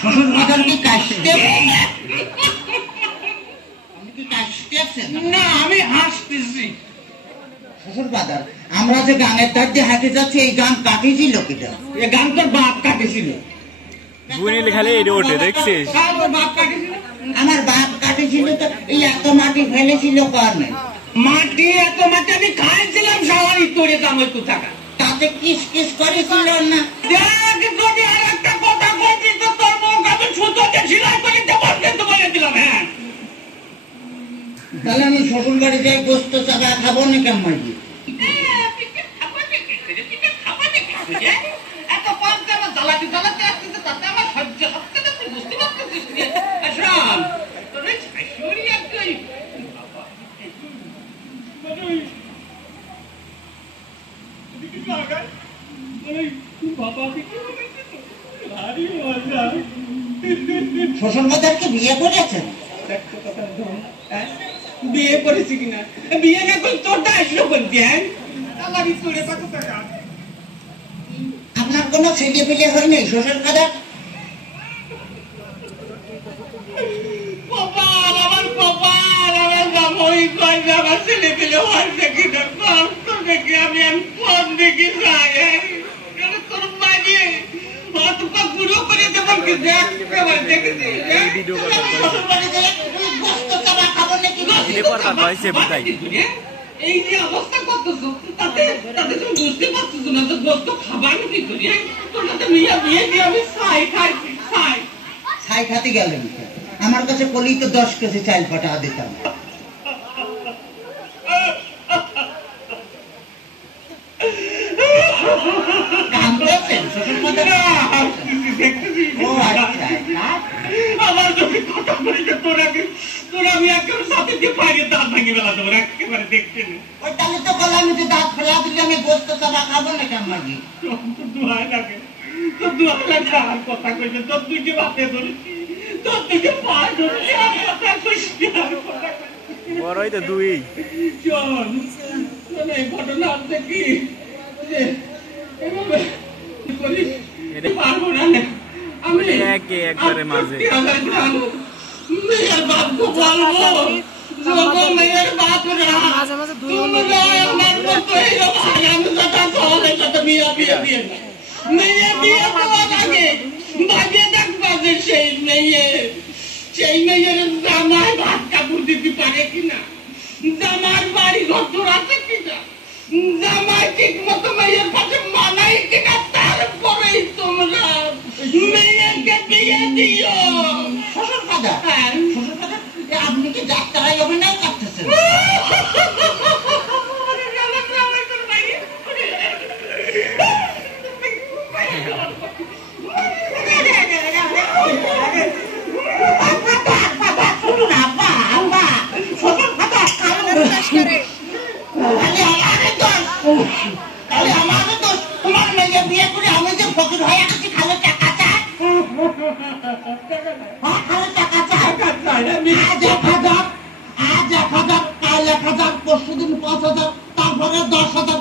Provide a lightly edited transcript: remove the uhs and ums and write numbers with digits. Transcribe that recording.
শ্বশুর বাজার কি কাশতে? আপনি কি কাশতেছেন? না, আমি হাসতেছি। শ্বশুর বাজার, আমরা যে গানের ধার দিয়ে হাঁটে যাচ্ছি, এই গান কাটিয়েছিল কিটা? এই গান তোর বাপ কাটেছিল। বুনিল খালি এটা ওঠে দেখছিস? তোর বাপ কাটেছিল? আমার বাপ কাটেছিল তো এই এত মাটি ফেলেছিল কারণে। মাটি এত মাটি আমি খাইছিলাম সারাই তোরে জামাই তো থাকা। তাতে কিস কিস করেছিল না? দেখ যদি আর একটা কথা বলছি তো তোর মুখ আমি সুতোতে সেলাই করে দেবো কিন্তু বলে দিলাম। হ্যাঁ, তাহলে আমি শ্বশুর বাড়ি যাই গোস্ত চাকা খাবো না কেমন? এত পাঁচটা আমার জ্বালাতে জ্বালাতে আসতেছে, তাতে আমার সহ্য হচ্ছে না, তুই বুঝতে পারতেছিস? শোন, তোর ওই শাশুড়ি একটা শ্বশুর বাজারকে বিয়ে করেছেন? বিয়ে করেছি কিনা? বিয়ে না করে তোরটা আসলো বলছি। হ্যাঁ, আমারই তোরে কত টাকা। আপনার কোনো ছেলে পেলে হয় নাই শ্বশুর বাজার? কপাল, আমার কপাল, আমার জামাই কয় যে আমার ছেলে পেলে হয়েছে কিনা। কষ্ট দেখি আমি ফোন দেখি যাই। তোর মাঝে অতটা গুঁড়ো করে দেবেন কি? একেবারে দেখেছি। শ্বশুর বাড়ি যাই গোস্ত চাকা খাবো নাকি? এই যে অবস্থা করতেছো, তাতে তুমি বুঝতে পারছো না তো গোস্ত খাবার কি করি? তোর সাথে বিয়ে দিয়ে আমি ছাই খাইছি, ছাই। ছাই খাতে গেলেন? আমার কাছে কলি তো 10 কেজি চাল পাঠা দিতাম। আমার যদি কথা বলি যে তোর আমি একেবারে সাথে দিয়ে বাইরে দাঁত ভাঙিয়ে বেলা দেবো, একেবারে দেখতে নেই। ওই তাহলে তো বললাম যে দাঁত ফেলা দিলে আমি গোস্ত চাকা খাবো না কেমন? তোর দোহাই লাগে, তোর দোহাই লাগে। আর কথা কইছে তোর দুইকে বাপে ধরেছি, তোর দুইকে পা ধরেছি, আর কথা কইছি, আর কথা কইছি। বড়ই তো দুই। শোন, এই ঘটনা হচ্ছে কি যে এভাবে করিস পারবো না। আমি একবারে মাঝে মেয়ের বাপকে বলবো, যখন মেয়ের বাপ মাঝে মাঝে দুই আমি কথা সহজের সাথে বিয়ে বিয়ে বিয়ে মেয়ে বিয়ে দেওয়ার আগে বাজিয়ে দেখবা যে সেই মেয়ের জামাই ভাত কাপড় দিতে পারে কিনা, জামাই বাড়ি ঘর আছে কিনা, জামাই ঠিক মতো মেয়ের কাছে মানাই কিনা, তারপরেই তোমরা মেয়েকে বিয়ে দিও। শ্বশুর বাজার, শ্বশুর বাজার, আপনি কি যাত্রায় অভিনয় করতেছেন? তোমার মেয়ে বিয়ে করে আমি যে ফকির হয়ে গেছি, খালো টাকা চাই, খালো টাকা চাই। আজ 1,000, কাল 1,000, পরশুদিন 5,000, তারপরে 10,000